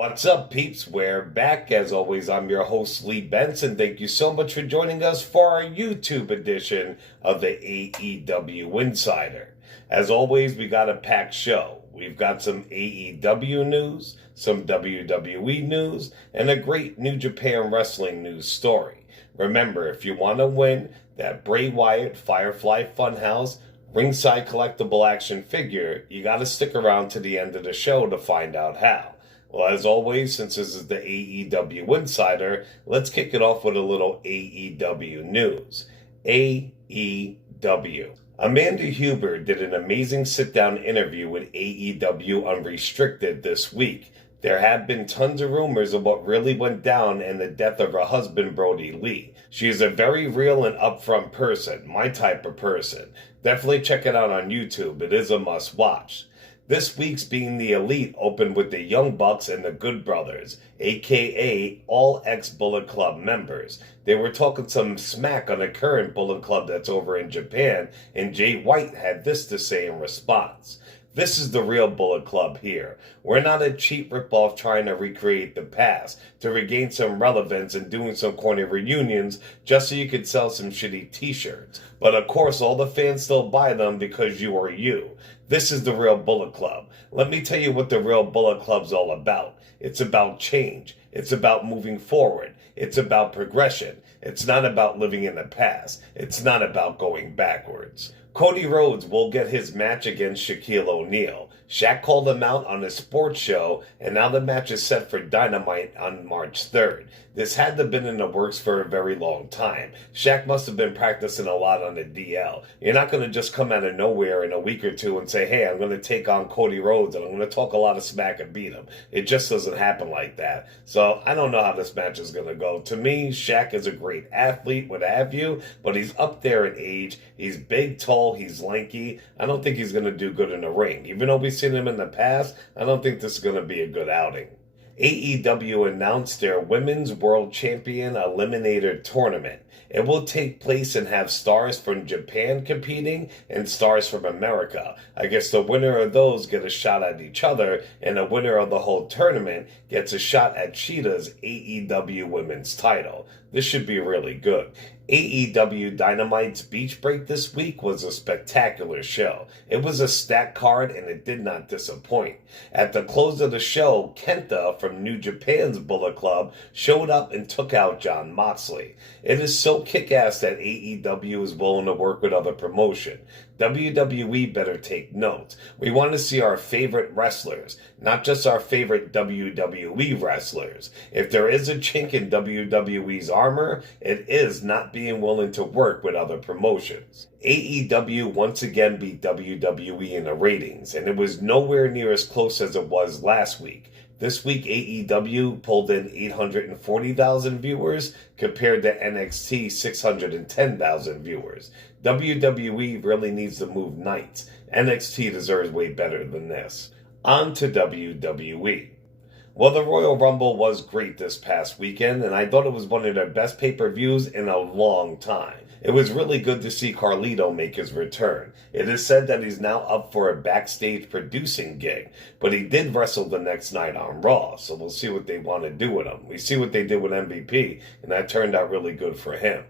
What's up, peeps? We're back. As always, I'm your host, Lee Benson. Thank you so much for joining us for our YouTube edition of the AEW Insider. As always, we got a packed show. We've got some AEW news, some WWE news, and a great New Japan Wrestling news story. Remember, if you want to win that Bray Wyatt Firefly Funhouse ringside collectible action figure, you got to stick around to the end of the show to find out how. Well, as always, since this is the AEW Insider, let's kick it off with a little AEW news. AEW. Amanda Huber did an amazing sit-down interview with AEW Unrestricted this week. There have been tons of rumors of what really went down and the death of her husband, Brodie Lee. She is a very real and upfront person, my type of person. Definitely check it out on YouTube. It is a must-watch. This week's Being the Elite opened with the Young Bucks and the Good Brothers, a.k.a. all ex-Bullet Club members. They were talking some smack on a current Bullet Club that's over in Japan, and Jay White had this to say in response. This is the real Bullet Club here. We're not a cheap ripoff trying to recreate the past, to regain some relevance and doing some corny reunions just so you could sell some shitty t-shirts. But of course all the fans still buy them because you are you. This is the real Bullet Club. Let me tell you what the real Bullet Club's all about. It's about change. It's about moving forward. It's about progression. It's not about living in the past. It's not about going backwards. Cody Rhodes will get his match against Shaquille O'Neal. Shaq called him out on a sports show, and now the match is set for Dynamite on March 3rd. This had to have been in the works for a very long time. Shaq must have been practicing a lot on the DL. You're not going to just come out of nowhere in a week or two and say, hey, I'm going to take on Cody Rhodes and I'm going to talk a lot of smack and beat him. It just doesn't happen like that. So I don't know how this match is going to go. To me, Shaq is a great athlete, what have you, but he's up there in age. He's big, tall, he's lanky. I don't think he's going to do good in the ring. Even though we've seen him in the past, I don't think this is going to be a good outing. AEW announced their Women's World Champion Eliminator Tournament. It will take place and have stars from Japan competing and stars from America. I guess the winner of those get a shot at each other, and the winner of the whole tournament gets a shot at Cheetah's AEW Women's title. This should be really good. AEW Dynamite's Beach Break this week was a spectacular show. It was a stacked card and it did not disappoint. At the close of the show, Kenta from New Japan's Bullet Club showed up and took out Jon Moxley. It is so kick-ass that AEW is willing to work with other promotion. WWE better take note. We want to see our favorite wrestlers, not just our favorite WWE wrestlers. If there is a chink in WWE's armor, it is not being willing to work with other promotions. AEW once again beat WWE in the ratings, and it was nowhere near as close as it was last week. This week, AEW pulled in 840,000 viewers compared to NXT 610,000 viewers. WWE really needs to move nights. NXT deserves way better than this. On to WWE. Well, the Royal Rumble was great this past weekend, and I thought it was one of their best pay-per-views in a long time. It was really good to see Carlito make his return. It is said that he's now up for a backstage producing gig, but he did wrestle the next night on Raw, so we'll see what they want to do with him. We see what they did with MVP, and that turned out really good for him.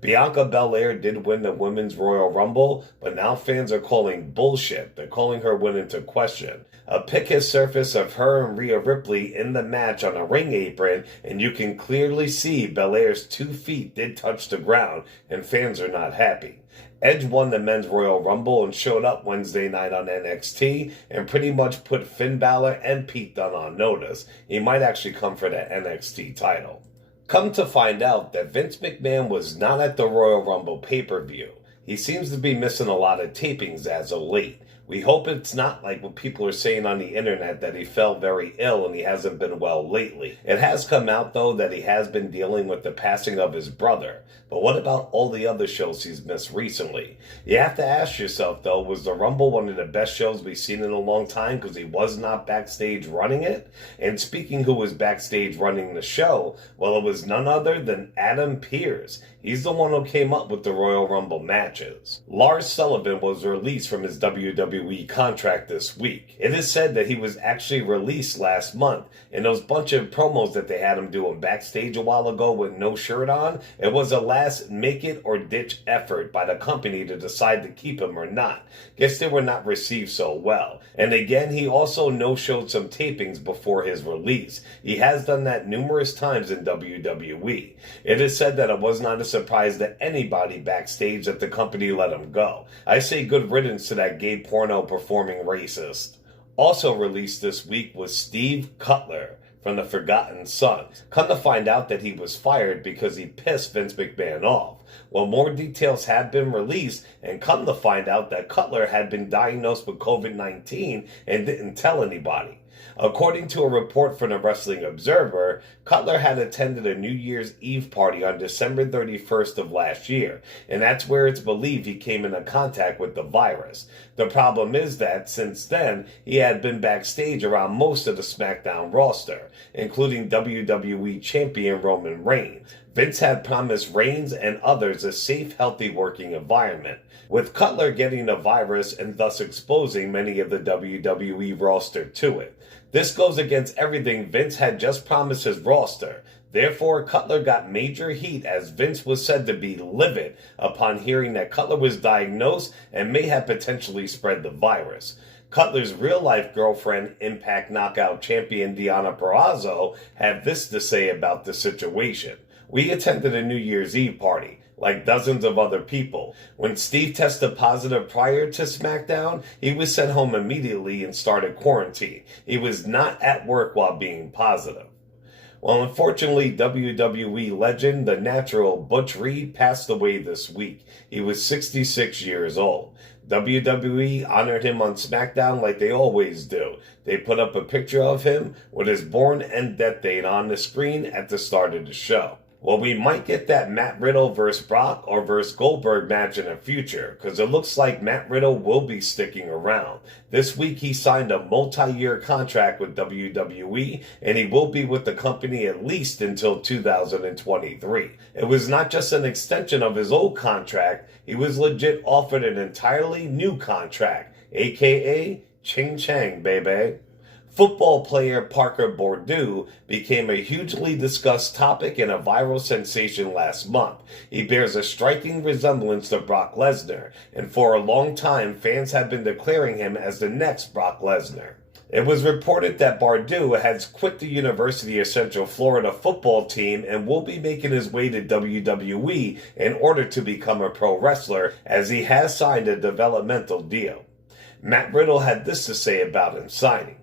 Bianca Belair did win the Women's Royal Rumble, but now fans are calling bullshit. They're calling her win into question. A pic has surfaced of her and Rhea Ripley in the match on a ring apron, and you can clearly see Belair's 2 feet did touch the ground, and fans are not happy. Edge won the Men's Royal Rumble and showed up Wednesday night on NXT and pretty much put Finn Balor and Pete Dunne on notice. He might actually come for the NXT title. Come to find out that Vince McMahon was not at the Royal Rumble pay-per-view. He seems to be missing a lot of tapings as of late. We hope it's not like what people are saying on the internet that he fell very ill and he hasn't been well lately. It has come out, though, that he has been dealing with the passing of his brother. But what about all the other shows he's missed recently? You have to ask yourself, though, was the Rumble one of the best shows we've seen in a long time because he was not backstage running it? And speaking who was backstage running the show, well, it was none other than Adam Pearce. He's the one who came up with the Royal Rumble matches. Lars Sullivan was released from his WWE WWE contract this week. It is said that he was actually released last month, and those bunch of promos that they had him doing backstage a while ago with no shirt on, it was a last make it or ditch effort by the company to decide to keep him or not. Guess they were not received so well. And again, he also no-showed some tapings before his release. He has done that numerous times in WWE. It is said that it was not a surprise to anybody backstage that the company let him go. I say good riddance to that gay porno performing racist. Also released this week was Steve Cutler from the Forgotten Sons. Come to find out that he was fired because he pissed Vince McMahon off. Well, more details have been released, and come to find out that Cutler had been diagnosed with COVID-19 and didn't tell anybody. According to a report from the Wrestling Observer, Cutler had attended a New Year's Eve party on December 31st of last year, and that's where it's believed he came into contact with the virus. The problem is that, since then, he had been backstage around most of the SmackDown roster, including WWE Champion Roman Reigns. Vince had promised Reigns and others a safe, healthy working environment. With Cutler getting the virus and thus exposing many of the WWE roster to it. This goes against everything Vince had just promised his roster. Therefore, Cutler got major heat as Vince was said to be livid upon hearing that Cutler was diagnosed and may have potentially spread the virus. Cutler's real-life girlfriend, Impact Knockout champion Deonna Purrazzo, had this to say about the situation. We attended a New Year's Eve party, like dozens of other people. When Steve tested positive prior to SmackDown, he was sent home immediately and started quarantine. He was not at work while being positive. Well, unfortunately, WWE legend, the natural Butch Reed, passed away this week. He was 66 years old. WWE honored him on SmackDown like they always do. They put up a picture of him with his born and death date on the screen at the start of the show. Well, we might get that Matt Riddle versus Brock or versus Goldberg match in the future, because it looks like Matt Riddle will be sticking around. This week he signed a multi-year contract with WWE, and he will be with the company at least until 2023. It was not just an extension of his old contract, he was legit offered an entirely new contract, aka Ching Chang, baby. Football player Parker Boudreaux became a hugely discussed topic and a viral sensation last month. He bears a striking resemblance to Brock Lesnar, and for a long time fans have been declaring him as the next Brock Lesnar. It was reported that Boudreaux has quit the University of Central Florida football team and will be making his way to WWE in order to become a pro wrestler, as he has signed a developmental deal. Matt Riddle had this to say about him signing.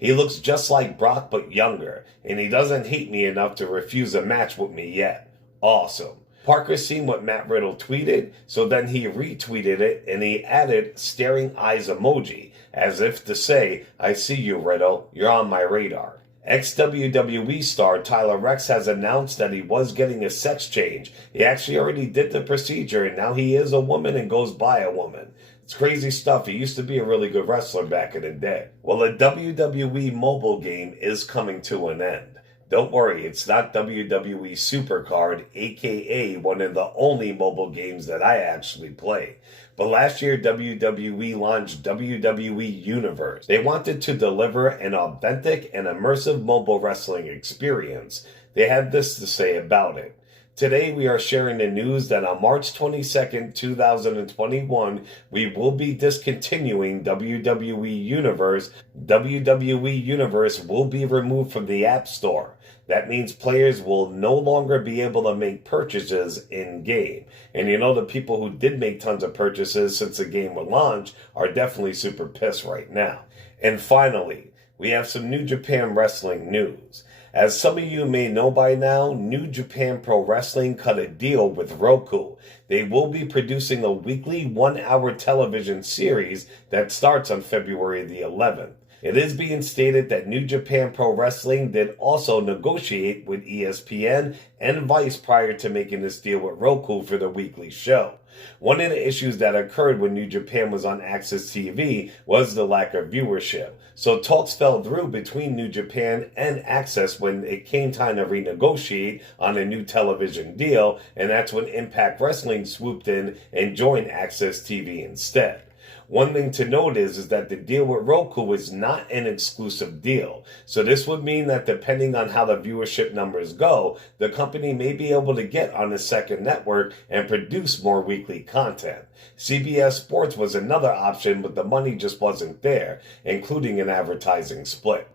He looks just like Brock but younger, and he doesn't hate me enough to refuse a match with me yet. Awesome. Parker seen what Matt Riddle tweeted, so then he retweeted it and he added staring eyes emoji, as if to say, I see you, Riddle, you're on my radar. Ex-WWE star Tyler Rex has announced that he was getting a sex change. He actually already did the procedure, and now he is a woman and goes by a woman. It's crazy stuff. He used to be a really good wrestler back in the day. Well, the WWE mobile game is coming to an end. Don't worry, it's not WWE Supercard, aka one of the only mobile games that I actually play. But last year, WWE launched WWE Universe. They wanted to deliver an authentic and immersive mobile wrestling experience. They had this to say about it. Today, we are sharing the news that on March 22nd, 2021, we will be discontinuing WWE Universe. WWE Universe will be removed from the App Store. That means players will no longer be able to make purchases in-game. And you know, the people who did make tons of purchases since the game was launched are definitely super pissed right now. And finally, we have some New Japan Wrestling news. As some of you may know by now, New Japan Pro Wrestling cut a deal with Roku. They will be producing a weekly 1-hour television series that starts on February the 11th. It is being stated that New Japan Pro Wrestling did also negotiate with ESPN and Vice prior to making this deal with Roku for the weekly show. One of the issues that occurred when New Japan was on Access TV was the lack of viewership. So talks fell through between New Japan and Access when it came time to renegotiate on a new television deal, and that's when Impact Wrestling swooped in and joined Access TV instead. One thing to note is that the deal with Roku is not an exclusive deal. So this would mean that depending on how the viewership numbers go, the company may be able to get on a second network and produce more weekly content. CBS Sports was another option, but the money just wasn't there, including an advertising split.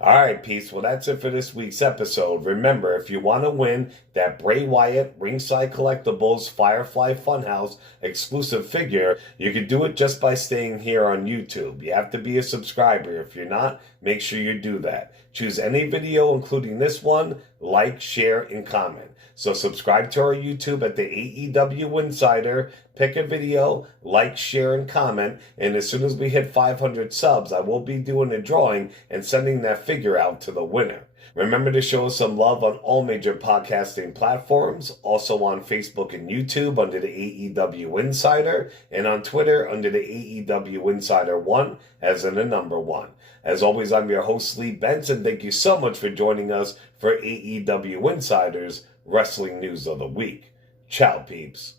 Alright, peeps, well that's it for this week's episode. Remember, if you want to win that Bray Wyatt Ringside Collectibles Firefly Funhouse exclusive figure, you can do it just by staying here on YouTube. You have to be a subscriber. If you're not, make sure you do that. Choose any video, including this one, like, share, and comment. So subscribe to our YouTube at the AEW Insider, pick a video, like, share, and comment, and as soon as we hit 500 subs, I will be doing a drawing and sending that figure out to the winner. Remember to show us some love on all major podcasting platforms, also on Facebook and YouTube under the AEW Insider, and on Twitter under the AEW Insider 1, as in the number 1. As always, I'm your host, Lee Benson. Thank you so much for joining us for AEW Insider's Wrestling News of the Week. Ciao, peeps.